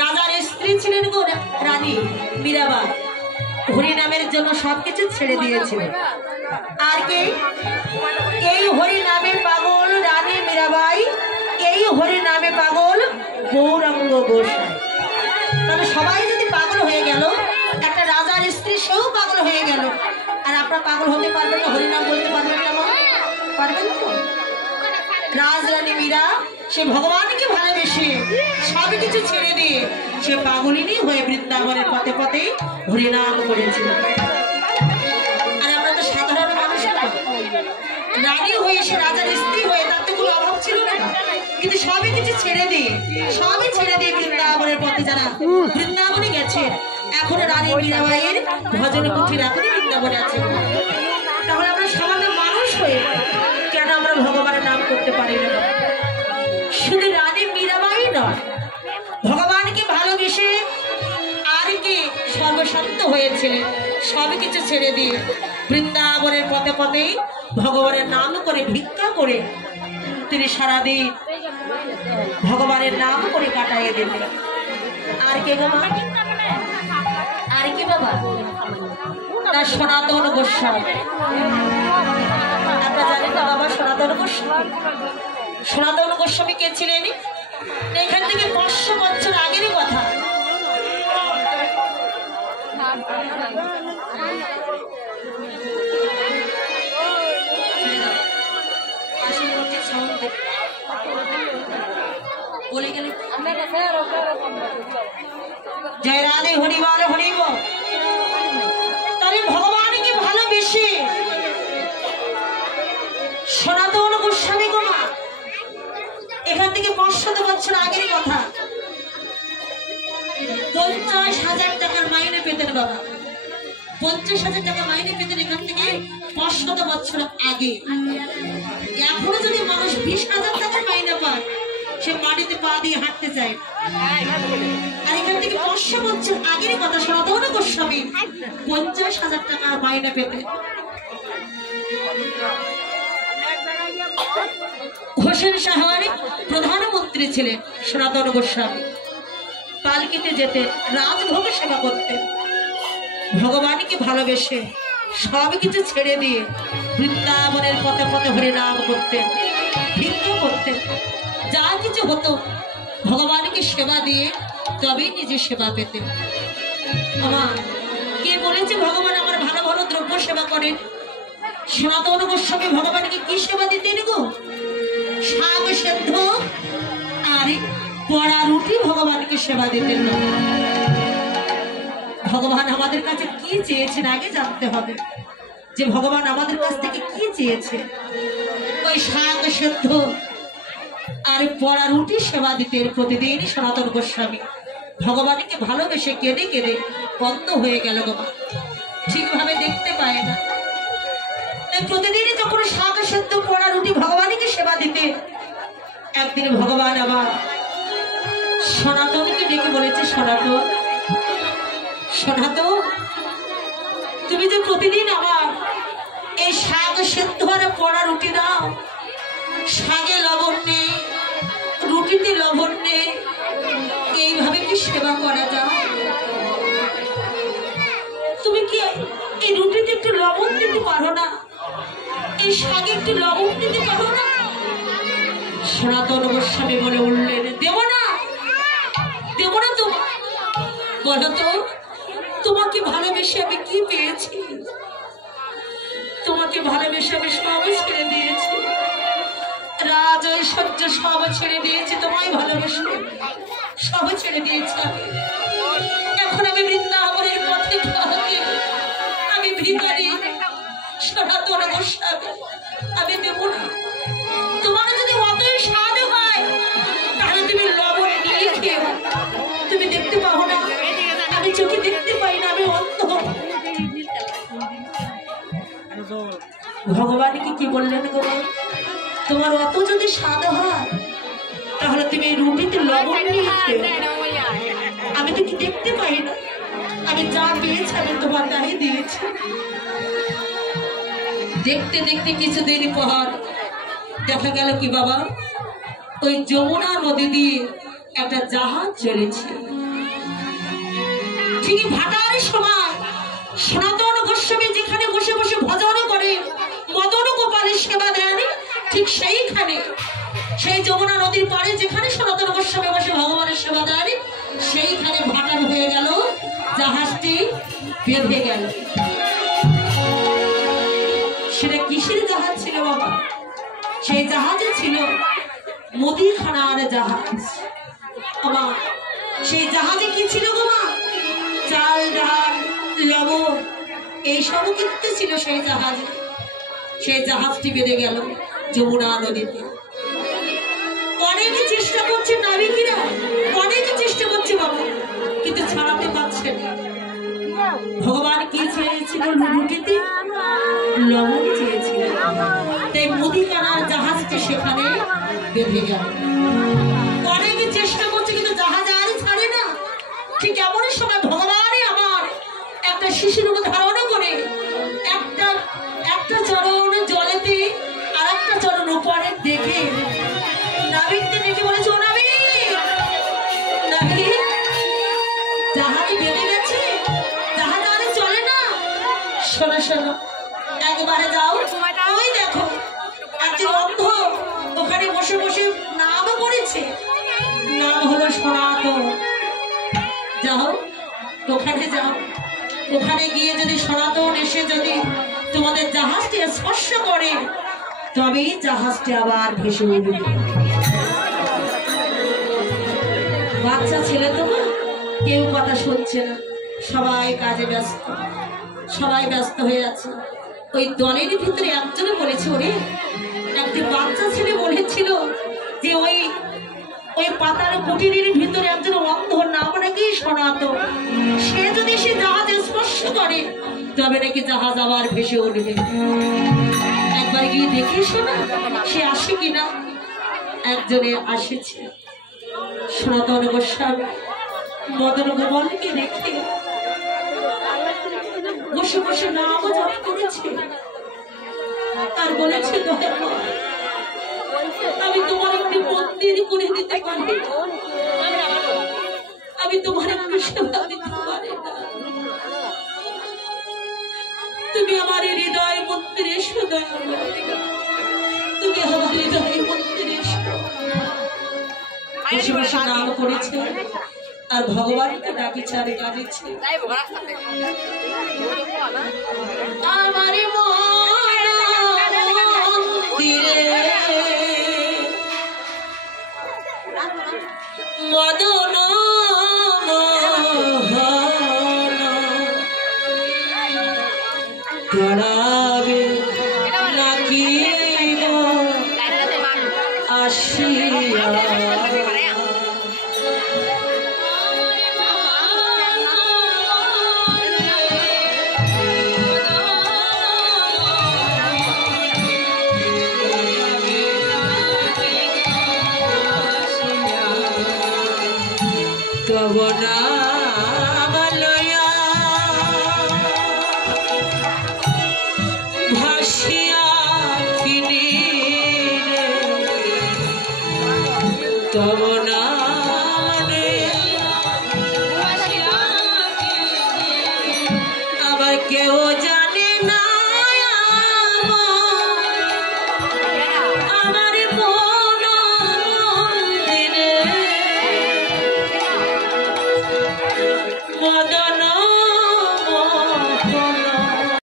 রাজার স্ত্রী ছিলেন গো রানী মীরাবাই। হরি নামের জন্য সবকিছু ছেড়ে দিয়েছিল। আর কে? এই হরি নামে পাগল রানী মীরাবাই, এই হরি নামে পাগল গৌরাঙ্গ গোসাই। তাহলে সবাই যদি পাগল হয়ে গেল, একটা রাজার স্ত্রী সেও পাগল হয়ে গেল, আর আপনারা পাগল হতে পারবেন না, হরিনাম বলতে পারবেন না? পারবেন তো? রাজরানী মীরা সে ভগবানকে ভালোবেসে সব কিছু ছেড়ে দিয়ে সে পাগলিনী হয়ে বৃন্দাবনের পথে পথে হরিনাম করেছিল। আর আমরা তো সাধারণ মানুষ, রানী হয়ে সে রাজার স্ত্রী হয়ে তার তো কোনো অভাব ছিল না, কিন্তু সবই কিছু ছেড়ে দিয়ে বৃন্দাবনের পথে যারা বৃন্দাবনে গেছে, এখনো রানী মীরাবাইয়ের ভজন কুঠির এখনই বৃন্দাবনে আছে। তাহলে আমরা সামান্য মানুষ হয়ে কেন আমরা ভগবানের নাম করতে পারি না? শুধু রানী মীরাবাই নয়, ভগবানকে ভালোবেসে আর কি সর্বশান্ত হয়েছিলেন, সব কিছু ছেড়ে দিয়ে বৃন্দাবনের পথে পথে ভগবানের নাম করে ভিক্ষা করে তিনি সারাদিন ভগবানের নাম করে কাটাইয়ে দিতেন। আর কে বাবা? আর কি বাবা? না সনাতন গোস্বামী। আপনারা জানেন না বাবা সনাতন গোস্বামী? সনাতন গোস্বামী কে ছিলেন? এখান থেকে 500 বছর আগেরই কথা। জয় রাধে হরিবল হরিব। তাহলে ভগবানকে ভালোবেসে সনাতন গোস্বামী গোমা এখান থেকে 500 বছর আগের কথা 50,000 টাকার মাইনে পেতেন বাবা। 50,000 টাকা মাইনে পেতেন এখান থেকে 500 বছর আগে। এখনো যদি মানুষ 20,000 টাকার মাইনে পায়, সে মাটিতে পা দিয়ে হাঁটতে চায়। আর এখান থেকে 500 বছর আগের কথা সনাতন গোস্বামী 50,000 টাকার মাইনে পেতেন। হোসেন শাহর প্রধানমন্ত্রী ছিলেন সনাতন গোস্বামী। পালকিতে যেতেন, রাজভোগে সেবা করতেন, ভগবানকে ভালোবেসে সব কিছু ছেড়ে দিয়ে বৃন্দাবনের পথে পথে হরিনাম করতেন, ভিক্ষা করতেন। যা কিছু হতো ভগবানকে সেবা দিয়ে তবেই নিজে সেবা পেতেন। আমার কে বলেছে ভগবান আমার ভালো ভালো দ্রব্য সেবা করেন? সনাতন গোস্বামী ভগবানকে কি সেবা দিতেন গো? শাক সেদ্ধ আর পড়া রুটি ভগবানকে সেবা দিতেন। ভগবান আমাদের কাছে কি চেয়েছেন আগে জানতে হবে, যে ভগবান আমাদের কাছ থেকে কি চেয়েছে। ওই শাক সেদ্ধ আর পড়া রুটি সেবা দিতেন প্রতিদিন সনাতন গোস্বামী। ভগবানকে ভালোবেসে কেঁদে কেঁদে বন্ধ হয়ে গেল বাবা, ঠিকভাবে দেখতে পায় না। প্রতিদিনই যখন শাক সেদ্ধ পড়া রুটি ভগবানকে সেবা দিতে, একদিন ভগবান আবার সনাতনকে ডেকে বলেছে, সনাতন সনাতন তুমি যে প্রতিদিন আবার এই শাক সেদ্ধ আর পড়া রুটি দাও, শাকে লবণ নেই, রুটিতে লবণ নেই, এইভাবে কি সেবা করা যায়? তুমি কি এই রুটিতে একটু লবণ দিতে পারো না? এই শাকে একটু লবণ দিতে পারো না? সনাতন গোস্বামী বলে উঠলেন, দেব না, দেব না। তো বলো তো, তোমাকে ভালোবেসে আমি কি পেয়েছি? তোমাকে ভালোবেসে আমি সব ছেড়ে দিয়েছি, রাজ ঐশ্বর্য সব ছেড়ে দিয়েছি, তোমায় ভালোবেসে সব ছেড়ে দিয়েছি। এখন আমি বৃন্দাবনের পথে আমি ভিখারি সনাতন গোস্বামী, আমি দেব না। তোমার যদি অতই স্বাদ হয় তাহলে তুমি লবণ নিয়ে খেও। তুমি দেখতে পাবো না, আমি চোখে দেখতে পাই না, আমি অন্ধ। ভগবান কি বললেন গো? তোমার অত যদি স্বাদ হয় তাহলে তুমি রুটিতে লবণ নিয়ে খেও। আমি তো কি দেখতে পাই না, আমি যা পেয়েছি আমি তোমার গায়ে দিয়েছি। দেখতে দেখতে কিছুদিন পর দেখা গেল কি বাবা, ওই যমুনা নদী দিয়ে একটা জাহাজ চলেছে। ঠিকই ভাটার সময় সনাতন গোস্বামী যেখানে বসে বসে ভজন করে, মদন গোপালের সেবা দেন, ঠিক সেইখানে সেই যমুনা নদীর পাড়ে যেখানে সনাতন গোস্বামী বসে ভগবানের সেবা দেন, সেইখানে ভাটার হয়ে গেল, জাহাজটি বেঁধে গেল। সেটা কিসের জাহাজ ছিল বাবা? সেই জাহাজে ছিল মুদিখানার জাহাজ। আমার সেই জাহাজে কি ছিল গো মা? চাল, ডাল, লবণ এইসব কিন্তু ছিল সেই জাহাজে। সেই জাহাজটি বেঁধে গেল যমুনা নদীতে। অনেকে চেষ্টা করছে নাবিকেরা, অনেকে চেষ্টা করছে বাবা, কিন্তু ছাড়াতে পারছে না। ভগবান কি চেয়েছিল? রুটিতে লবণ চেয়েছিল, তাই মুদিখানার জাহাজটি সেখানে বেঁধে গেল। অনেকে চেষ্টা করছে কিন্তু জাহাজ আর ছাড়ে না। ঠিক এমনই সময় ভগবানই আমার একটা শিশুর উপর ধারণ করে একটা চরণ জলেতে আর একটা চরণ উপরে দেখে নাবিককে ডেকে বলেছে, ও নাবিক, নাবিক, জাহাজ বেঁধে গেছে, জাহাজ আর চলে না। শোনো শোনো, একবারে যাও, ওই দেখো একজন অন্ধ ওখানে বসে বসে নাম করেছে, নাম হলো সনাতন। যাও ওখানে যাও, ওখানে গিয়ে যদি সনাতন এসে যদি তোমাদের জাহাজটি স্পর্শ করে, তবেই জাহাজটি আবার ভেসে উঠবে। বাচ্চা ছেলে তো না, কেউ কথা শুনছে না, সবাই কাজে ব্যস্ত, সবাই ব্যস্ত হয়ে আছে। ওই দলের ভিতরে একজনে বলেছে, ওরে একটি বাচ্চা ছেলে বলেছিল যে ওই পাতার কুটিরের ভিতরে একজন অন্ধ, নাম নাকি সনাতন, সে যদি সে জাহাজ স্পর্শ করে তবে নাকি জাহাজ আবার ভেসে উঠবে। একবার গিয়ে দেখে শোনা সে আসে কিনা। একজনে আসেছে, সনাতন গোস্বামী মদন গোপালকে রেখে বসে বসে নাম জপ করেছে আর বলেছে, আমি তোমার একটি মন্দির করে দিতে পারি, আমি তোমার একটু সেবা দিতে পারি না, তুমি আমার হৃদয় মন্দিরে এসো, তুমি আমার হৃদয় মন্দিরে এসো। বসে বসে নাম করেছে আর ভগবানকে ডাকিছে আর কাঁদিছে, আমার মদন গড়াবে নাকি আসিয়া, তব নাম লয়া ভাসিয়া কিনি, তব নাম আবার কেউ জানে না, আমার মন মন্দিরে মদন